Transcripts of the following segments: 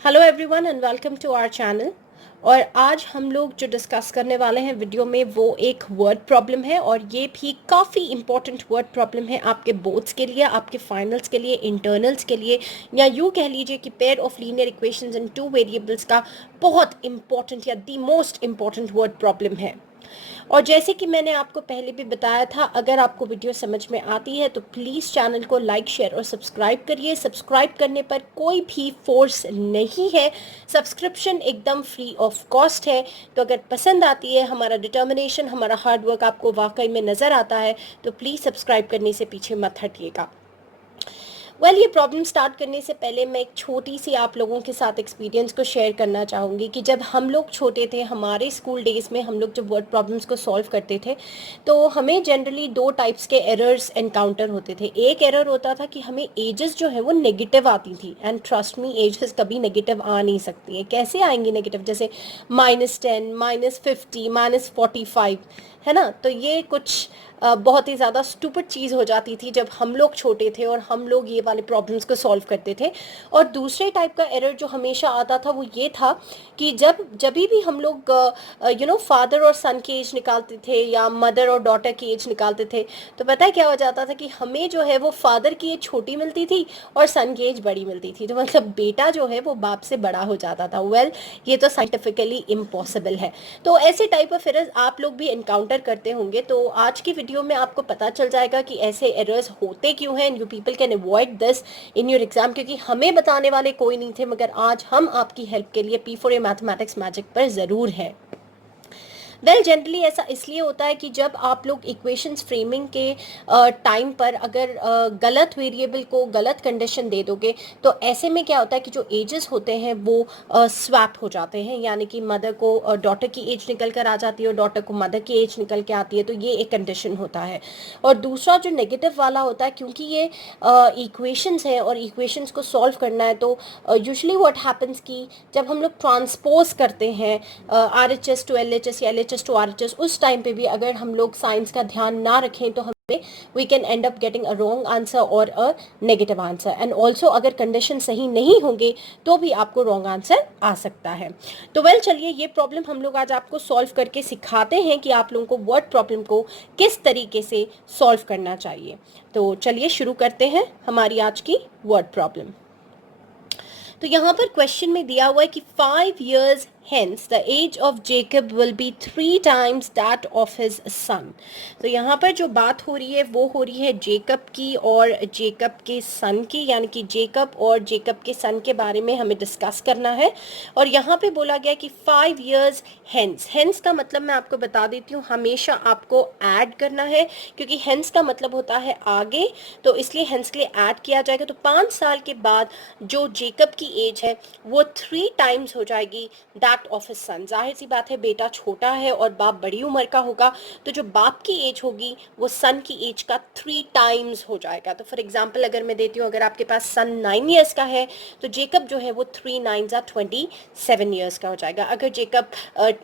Hello everyone and welcome to our channel. और आज हम लोग जो डिस्कस करने वाले हैं वीडियो में वो एक वर्ड प्रॉब्लम है, और ये भी काफ़ी इंपॉर्टेंट वर्ड प्रॉब्लम है आपके बोर्ड्स के लिए, आपके फाइनल्स के लिए, इंटरनल्स के लिए, या यूँ कह लीजिए कि pair of linear equations in two variables का बहुत इंपॉर्टेंट या the most important word problem है। और जैसे कि मैंने आपको पहले भी बताया था, अगर आपको वीडियो समझ में आती है तो प्लीज़ चैनल को लाइक, शेयर और सब्सक्राइब करिए। सब्सक्राइब करने पर कोई भी फोर्स नहीं है, सब्सक्रिप्शन एकदम फ्री ऑफ कॉस्ट है। तो अगर पसंद आती है, हमारा डिटर्मिनेशन, हमारा हार्डवर्क आपको वाकई में नज़र आता है, तो प्लीज़ सब्सक्राइब करने से पीछे मत हटिएगा। ये प्रॉब्लम स्टार्ट करने से पहले मैं एक छोटी सी आप लोगों के साथ एक्सपीरियंस को शेयर करना चाहूँगी कि जब हम लोग छोटे थे, हमारे स्कूल डेज़ में हम लोग जब वर्ड प्रॉब्लम्स को सॉल्व करते थे, तो हमें जनरली दो टाइप्स के एरर्स एनकाउंटर होते थे। एक एरर होता था कि हमें एजेस जो है वो नेगेटिव आती थी, एंड ट्रस्ट मी, एजेस कभी नेगेटिव आ नहीं सकती है। कैसे आएंगी नेगेटिव? जैसे -10, -50, -45, है ना। तो ये कुछ बहुत ही ज़्यादा स्टूपिड चीज़ हो जाती थी जब हम लोग छोटे थे और हम लोग ये वाले प्रॉब्लम्स को सॉल्व करते थे। और दूसरे टाइप का एरर जो हमेशा आता था वो ये था कि जब भी हम लोग फादर और सन की एज निकालते थे या मदर और डॉटर की एज निकालते थे, तो पता है क्या हो जाता था कि हमें जो है वो फादर की एज छोटी मिलती थी और सन की एज बड़ी मिलती थी। तो मतलब बेटा जो है वो बाप से बड़ा हो जाता था। ये तो साइंटिफिकली इम्पॉसिबल है। तो ऐसे टाइप ऑफ एरर्स आप लोग भी एनकाउंटर करते होंगे। तो आज की वीडियो में आपको पता चल जाएगा कि ऐसे एरर्स होते क्यों हैं, and you people can avoid this in your exam, क्योंकि हमें बताने वाले कोई नहीं थे, मगर आज हम आपकी हेल्प के लिए P4A मैथमेटिक्स मैजिक पर ज़रूर है। जनरली ऐसा इसलिए होता है कि जब आप लोग इक्वेशंस फ्रेमिंग के टाइम पर अगर गलत वेरिएबल को गलत कंडीशन दे दोगे, तो ऐसे में क्या होता है कि जो एजेस होते हैं वो स्वैप हो जाते हैं, यानी कि मदर को डॉटर की एज निकल कर आ जाती है और डॉटर को मदर की एज निकल के आती है। तो ये एक कंडीशन होता है। और दूसरा जो नेगेटिव वाला होता है, क्योंकि ये इक्वेशंस है और इक्वेशंस को सॉल्व करना है, तो यूजुअली व्हाट हैपन्स कि जब हम लोग ट्रांसपोज करते हैं RHS टू LHS या LHS टू RHS, उस टाइम पे भी अगर हम लोग साइंस का ध्यान ना रखें तो हमें we can end up getting a wrong answer और a negative answer. And also अगर कंडीशन सही नहीं होंगे तो भी आपको रॉन्ग आंसर आ सकता है। तो चलिए, ये प्रॉब्लम हम लोग आज आपको सॉल्व करके सिखाते हैं कि आप लोगों को वर्ड प्रॉब्लम को किस तरीके से सॉल्व करना चाहिए। तो चलिए शुरू करते हैं हमारी आज की वर्ड प्रॉब्लम। तो यहाँ पर क्वेश्चन में दिया हुआ है कि 5 years hence the age of Jacob will be 3 times that of his son। तो यहाँ पर जो बात हो रही है वो हो रही है जेकब की और जेकब के सन की, यानी कि जेकब और जेकब के सन के बारे में हमें डिस्कस करना है। और यहाँ पे बोला गया कि 5 years hence। hence का मतलब मैं आपको बता देती हूँ, हमेशा आपको ऐड करना है, क्योंकि hence का मतलब होता है आगे, तो इसलिए hence के लिए ऐड किया जाएगा। तो 5 साल के बाद जो जेकब की एज है वो 3 टाइम्स हो जाएगी दैट ऑफ हिज सन। जाहिर सी बात है, बेटा छोटा है और बाप बड़ी उम्र का होगा, तो जो बाप की एज होगी वो सन की एज का 3 टाइम्स हो जाएगा। तो फॉर एग्जांपल अगर मैं देती हूँ, अगर आपके पास सन 9 years का है तो जेकब जो है वो 3 9s are 27 years का हो जाएगा। अगर जेकब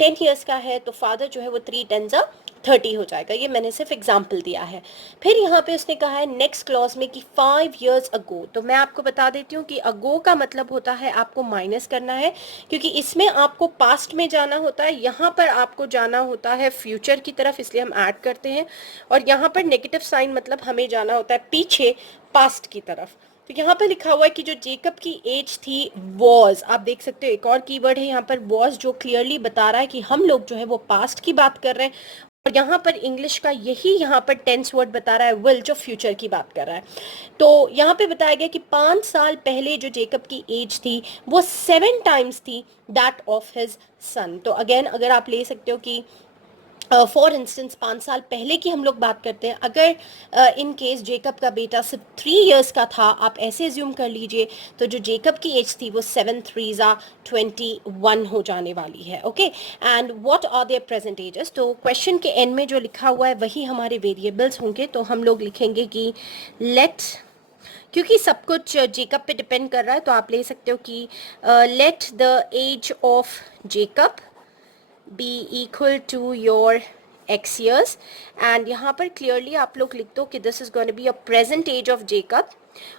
10 years का है तो फादर जो है वो 3 10s are 30 हो जाएगा। ये मैंने सिर्फ एग्जाम्पल दिया है। फिर यहाँ पे उसने कहा है नेक्स्ट क्लॉज में कि 5 years ago। तो मैं आपको बता देती हूँ कि अगो का मतलब होता है आपको माइनस करना है, क्योंकि इसमें आपको पास्ट में जाना होता है, यहाँ पर आपको जाना होता है फ्यूचर की तरफ, इसलिए हम ऐड करते हैं। और यहाँ पर नेगेटिव साइन मतलब हमें जाना होता है पीछे, पास्ट की तरफ। तो यहाँ पर लिखा हुआ है कि जो जेकब की एज थी वॉज, आप देख सकते हो एक और कीवर्ड है यहाँ पर वॉज, जो क्लियरली बता रहा है कि हम लोग जो है वो पास्ट की बात कर रहे हैं। और यहाँ पर इंग्लिश का यही यहाँ पर टेंस वर्ड बता रहा है विल, जो फ्यूचर की बात कर रहा है। तो यहाँ पे बताया गया कि 5 साल पहले जो जेकब की एज थी वो 7 टाइम्स थी दैट ऑफ हिज सन। तो अगेन अगर आप ले सकते हो कि फॉर इंस्टेंस 5 साल पहले की हम लोग बात करते हैं, अगर इन केस जेकब का बेटा सिर्फ 3 years का था, आप ऐसे एज्यूम कर लीजिए, तो जो जेकब की एज थी वो 7 3s are 21 हो जाने वाली है। Okay, and what are there present ages. तो क्वेश्चन के एंड में जो लिखा हुआ है वही हमारे वेरिएबल्स होंगे। तो हम लोग लिखेंगे कि लेट, क्योंकि सब कुछ जेकब पे डिपेंड कर रहा है, तो आप ले सकते हो कि let the age of Jacob be equal to your x years। And यहाँ पर क्लियरली आप लोग लिख दो कि this is going to be a present age of Jacob.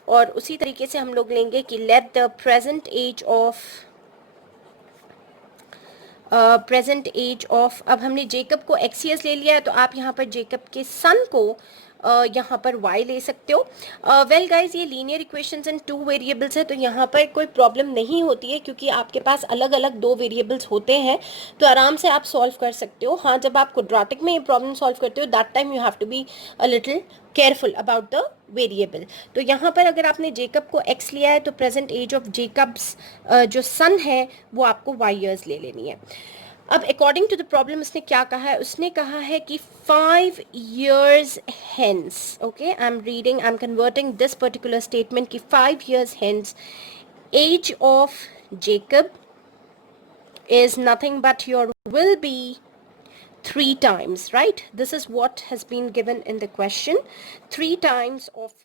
और उसी तरीके से हम लोग लेंगे कि let the present age of present age of, अब हमने जेकब को एक्स ईयर्स ले लिया है तो आप यहाँ पर जेकब के सन को यहाँ पर y ले सकते हो। वेल गाइज, ये लीनियर इक्वेशंस एंड 2 वेरिएबल्स है तो यहाँ पर कोई प्रॉब्लम नहीं होती है क्योंकि आपके पास अलग अलग 2 वेरिएबल्स होते हैं तो आराम से आप सॉल्व कर सकते हो। हाँ, जब आप क्वाड्रेटिक में ये प्रॉब्लम सॉल्व करते हो that time you have to be a little careful about the variable. तो यहाँ पर अगर आपने जेकब को x लिया है तो प्रेजेंट एज ऑफ जेकब्स जो सन है वो आपको y ईयर्स ले लेनी है। अब अकॉर्डिंग टू द प्रॉब्लम उसने क्या कहा है, उसने कहा है कि 5 years hence, okay, I'm reading, I'm converting this particular statement कि 5 years hence age of Jacob is nothing but your will be 3 times, right? This is what has been given in the question, 3 times of।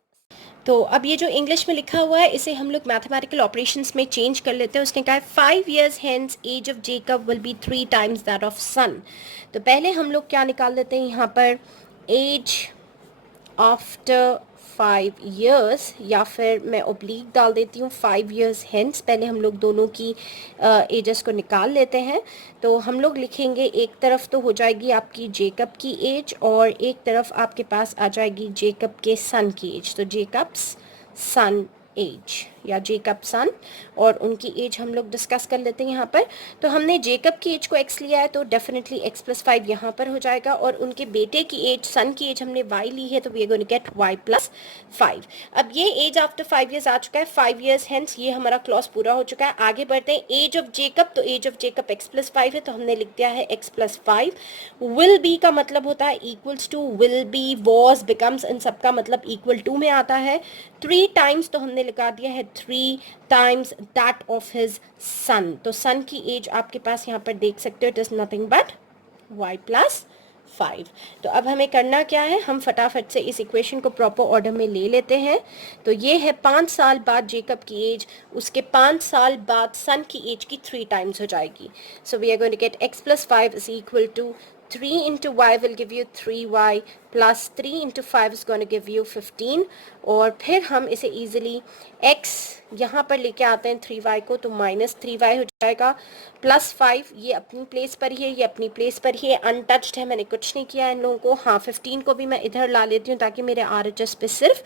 तो अब ये जो English में लिखा हुआ है इसे हम लोग मैथमेटिकल ऑपरेशंस में चेंज कर लेते हैं। उसने कहा है 5 years hence age of Jacob will be 3 times that of son. तो पहले हम लोग क्या निकाल लेते हैं यहाँ पर, एज आफ्टर 5 years, या फिर मैं ओब्लिक डाल देती हूँ 5 years hence। पहले हम लोग दोनों की एजेस को निकाल लेते हैं। तो हम लोग लिखेंगे, एक तरफ तो हो जाएगी आपकी जेकब की एज और एक तरफ आपके पास आ जाएगी जेकब के सन की एज। तो जेकब्स सन एज या जेकब सन, और उनकी एज हम लोग डिस्कस कर लेते हैं यहाँ पर। तो हमने जेकब की एज को x लिया है तो डेफिनेटली x + 5 यहाँ पर हो जाएगा, और उनके बेटे की एज, सन की एज हमने y ली है तो we are going to get y + 5। अब ये एज आफ्टर 5 years आ चुका है, 5 years hence ये हमारा क्लॉज पूरा हो चुका है। आगे बढ़ते हैं, एज ऑफ जेकब, तो एज ऑफ जेकब x + 5 है तो हमने लिख दिया है x + 5। विल बी का मतलब होता है equals to, will be, was, becomes, इन सबका मतलब इक्वल टू में आता है। 3 times तो हमने लगा दिया है 3 times that of his son। तो सन की एज आपके पास यहाँ पर देख सकते हो, it is nothing but y + 5। तो अब हमें करना क्या है, हम फटाफट से इस इक्वेशन को प्रॉपर ऑर्डर में ले लेते हैं। तो ये है 5 साल बाद जेकब की एज, उसके 5 साल बाद सन की एज की 3 times हो जाएगी। So we are going to get x + 5 is equal to 3 into y will give you 3y plus 3 into 5 is going to give you 15। और फिर हम इसे easily x यहाँ पर लेके आते हैं 3y को, तो -3y हो जाएगा, प्लस 5 ये अपनी प्लेस पर ही है, ये अपनी प्लेस पर ही है, अनटच्ड है, मैंने कुछ नहीं किया इन लोगों को। हाँ, 15 को भी मैं इधर ला लेती हूँ ताकि मेरे RHS पे सिर्फ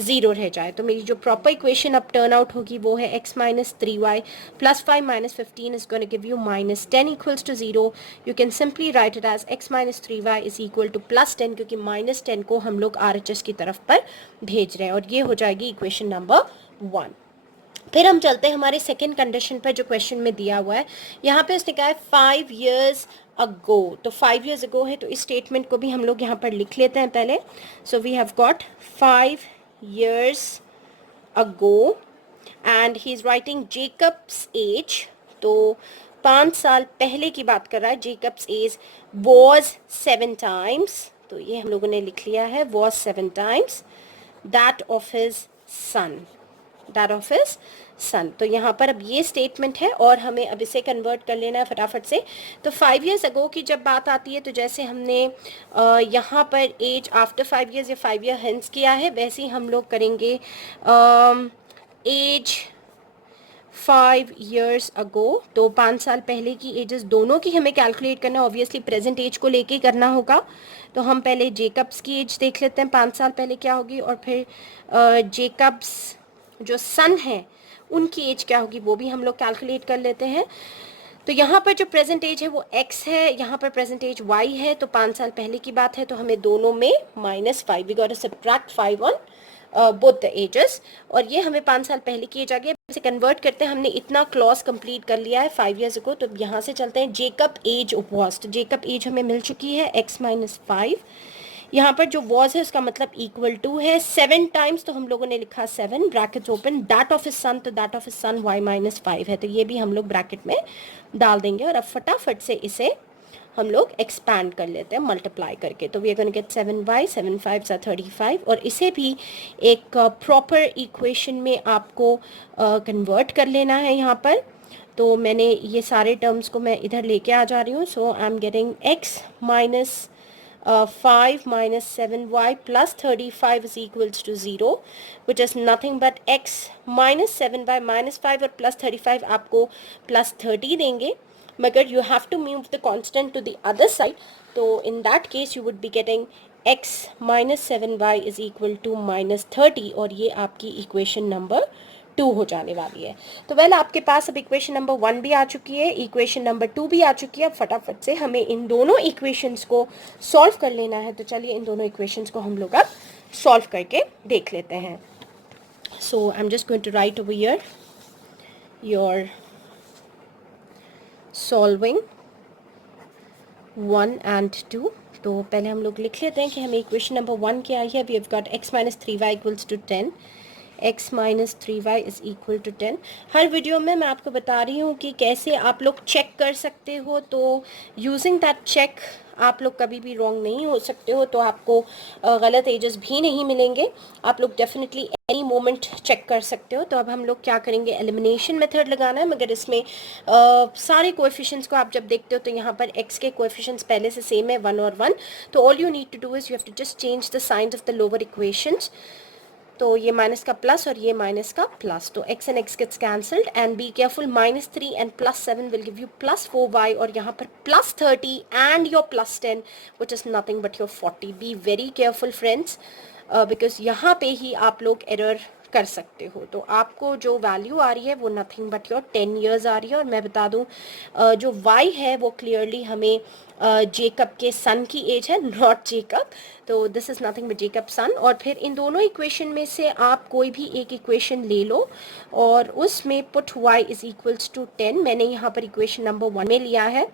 0 रह जाए। तो मेरी जो प्रॉपर इक्वेशन अब टर्न आउट होगी वो है x - 3y plus 5 - 15 is going to give you -10 equals to 0। You can simply write it as x - 3y is equal to +10, क्योंकि -10 को हम लोग RHS की तरफ पर भेज रहे हैं, और ये हो जाएगी इक्वेशन नंबर 1। फिर हम चलते हैं हमारे सेकेंड कंडीशन पर जो क्वेश्चन में दिया हुआ है। यहाँ पे उसने कहा है 5 years ago, तो 5 years ago है तो इस स्टेटमेंट को भी हम लोग यहाँ पर लिख लेते हैं पहले। So we have got 5 years ago and he is writing Jacob's age, तो 5 साल पहले की बात कर रहा है। जेकब्स एज वॉज 7 times, तो ये हम लोगों ने लिख लिया है, was 7 times that of his sun, that of his son. तो यहाँ पर अब ये स्टेटमेंट है और हमें अब इसे कन्वर्ट कर लेना है फटाफट से। तो 5 years ago की जब बात आती है तो जैसे हमने यहाँ पर एज आफ्टर 5 years या 5 year हेंस किया है, वैसे ही हम लोग करेंगे एज 5 years ago। तो 5 साल पहले की एजेस दोनों की हमें कैलकुलेट करना है, ऑब्वियसली प्रेजेंट एज को लेके करना होगा। तो हम पहले जेकब्स की एज देख लेते हैं 5 साल पहले क्या होगी, और फिर जेकब्स जो सन है उनकी एज क्या होगी वो भी हम लोग कैलकुलेट कर लेते हैं। तो यहाँ पर जो प्रेजेंट एज है वो x है, यहाँ पर प्रेजेंट एज y है, तो 5 साल पहले की बात है तो हमें दोनों में -5, we got to subtract 5 on both the ages, और ये हमें 5 साल पहले की एज आ गई। इसे कन्वर्ट करते हैं, हमने इतना क्लॉज कंप्लीट कर लिया है 5 years ago। तो यहाँ से चलते हैं जेकब एज वॉज, तो जेकब एज हमें मिल चुकी है x - 5। यहाँ पर जो वॉज है उसका मतलब इक्वल टू है 7 times, तो हम लोगों ने लिखा 7 brackets open, that of his son, तो that of his son y - 5 है, तो ये भी हम लोग ब्रैकेट में डाल देंगे। और अब फटाफट से इसे हम लोग एक्सपैंड कर लेते हैं मल्टीप्लाई करके। तो we are going to get 7y, 7 5 35, और इसे भी एक प्रॉपर इक्वेशन में आपको कन्वर्ट कर लेना है यहाँ पर। तो मैंने ये सारे टर्म्स को मैं इधर लेके आ जा रही हूँ। सो I am getting x - 5 - 7y plus 35 is equals to 0, which is nothing but x - 7y - 5 और plus 35 आपको plus 30 देंगे। मगर you have to move the constant to the other side, तो in that case you would be getting x minus 7y is equal to minus 30, और ये आपकी equation number 2 हो जाने वाली है। तो वेल आपके पास अब इक्वेशन नंबर 1 भी आ चुकी है, इक्वेशन नंबर 2 भी आ चुकी है। अब फटाफट से हमें इन दोनों इक्वेशंस को सॉल्व कर लेना है। तो चलिए इन दोनों इक्वेशंस को हम लोग अब सॉल्व करके देख लेते हैं। So I am just going to write over here your solving 1 and 2। तो पहले हम लोग लिख लेते हैं कि हमें इक्वेशन नंबर 1 क्या आई है। We have got x minus 3y equals to 10, x minus 3y is equal to 10। हर वीडियो में मैं आपको बता रही हूँ कि कैसे आप लोग चेक कर सकते हो। तो यूजिंग दैट चेक आप लोग कभी भी रॉन्ग नहीं हो सकते हो, तो आपको गलत एजेस भी नहीं मिलेंगे। आप लोग डेफिनेटली एनी मोमेंट चेक कर सकते हो। तो अब हम लोग क्या करेंगे, एलिमिनेशन मेथड लगाना है, मगर इसमें सारे कोएफिशिएंट्स को आप जब देखते हो तो यहाँ पर x के कोएफिशिएंट्स पहले से सेम है 1 और 1। तो all you need to do is you have to just change the signs of the lower equations. तो ये माइनस का प्लस और ये माइनस का प्लस, तो x and x gets cancelled and be careful, -3 and +7 will give you +4y, और यहाँ पर +30 and your +10 which is nothing but your 40। Be very careful friends, because यहाँ पे ही आप लोग एरर कर सकते हो। तो आपको जो वैल्यू आ रही है वो नथिंग बट योर 10 ईयर्स आ रही है। और मैं बता दूं जो y है वो क्लियरली हमें जेकब के सन की एज है, नॉट जेकब। तो this is nothing but Jacob son. और फिर इन दोनों इक्वेशन में से आप कोई भी एक इक्वेशन ले लो और उसमें put y is equals to 10। मैंने यहाँ पर इक्वेशन नंबर 1 में लिया है।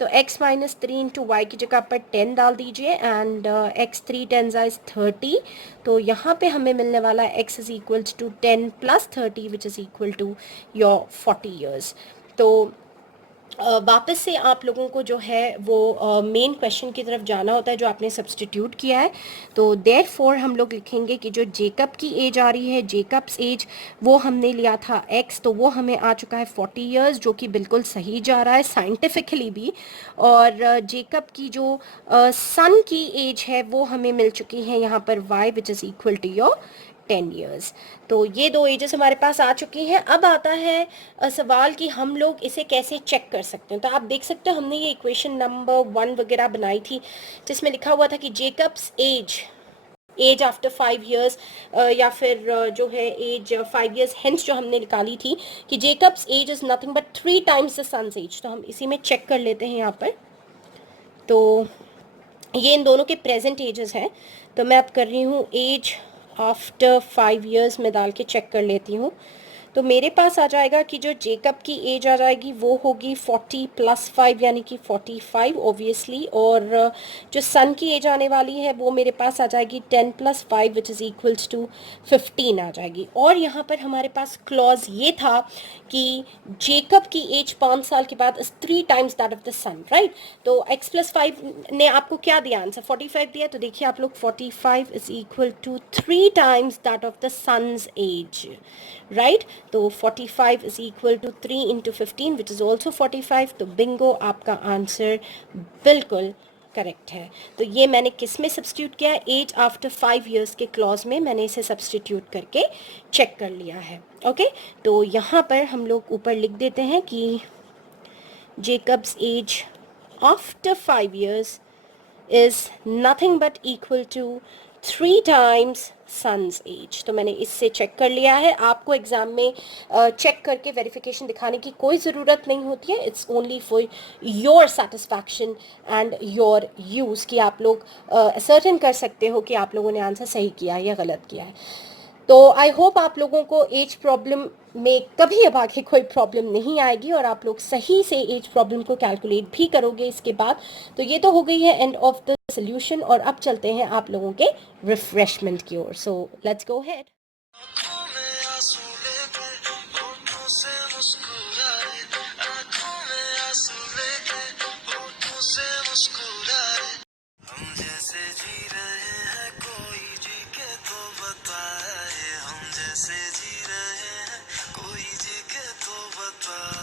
तो x माइनस 3 इंटू वाई की जगह पर 10 डाल दीजिए एंड x 3 10 इज 30। तो यहाँ पे हमें मिलने वाला है x is equals to 10 plus 30 which is equal to your 40 years. तो वापस से आप लोगों को जो है वो मेन क्वेश्चन की तरफ जाना होता है जो आपने सब्सटीट्यूट किया है। तो देयरफॉर हम लोग लिखेंगे कि जो जेकब की एज आ रही है, जेकब्स एज, वो हमने लिया था x, तो वो हमें आ चुका है 40 ईयर्स, जो कि बिल्कुल सही जा रहा है साइंटिफिकली भी। और जेकब की जो सन की एज है वो हमें मिल चुकी है यहाँ पर y which is equal to your 10 years. तो ये दो एजेस हमारे पास आ चुकी हैं। अब आता है सवाल कि हम लोग इसे कैसे चेक कर सकते हैं। तो आप देख सकते हो हमने ये इक्वेशन नंबर 1 वगैरह बनाई थी जिसमें लिखा हुआ था कि जेकब्स एज आफ्टर 5 ईयर्स, या फिर जो है एज 5 ईयर्स हेंस जो हमने निकाली थी कि Jacob's age is nothing but 3 times the son's age. तो हम इसी में चेक कर लेते हैं यहाँ पर। तो ये इन दोनों के प्रेजेंट एजेस हैं। तो मैं अब कर रही हूँ एज आफ्टर 5 ईयर्स में डाल के चेक कर लेती हूँ। तो मेरे पास आ जाएगा कि जो जेकब की एज आ जाएगी वो होगी 40 प्लस 5 यानी कि 45 ऑब्वियसली। और जो सन की एज आने वाली है वो मेरे पास आ जाएगी 10 plus 5 which is equals to 15 आ जाएगी। और यहाँ पर हमारे पास क्लॉज ये था कि जेकब की एज 5 साल के बाद is 3 times that of the son, right. तो x प्लस 5 ने आपको क्या दिया आंसर, 45 दिया। तो देखिए आप लोग 45 is equal to 3 times that of the son's age, right. तो 45 is equal to 3 into 15 which is also 45। तो बिंगो, आपका आंसर बिल्कुल करेक्ट है। तो ये मैंने किस में सब्सटीट्यूट किया, एज आफ्टर 5 ईयर्स के क्लॉज में मैंने इसे सब्सटीट्यूट करके चेक कर लिया है। ओके, तो यहाँ पर हम लोग ऊपर लिख देते हैं कि Jacob's age after 5 years is nothing but equal to 3 times son's age. तो मैंने इससे चेक कर लिया है। आपको एग्जाम में चेक करके वेरिफिकेशन दिखाने की कोई ज़रूरत नहीं होती है। It's only for your satisfaction and your use कि आप लोग सर्टेन कर सकते हो कि आप लोगों ने आंसर सही किया है या गलत किया है। तो आई होप आप लोगों को एज प्रॉब्लम में कभी अब आगे कोई प्रॉब्लम नहीं आएगी और आप लोग सही से एज प्रॉब्लम को कैलकुलेट भी करोगे इसके बाद। तो ये तो हो गई है एंड ऑफ द सोल्यूशन, और अब चलते हैं आप लोगों के रिफ्रेशमेंट की ओर। So let's go ahead.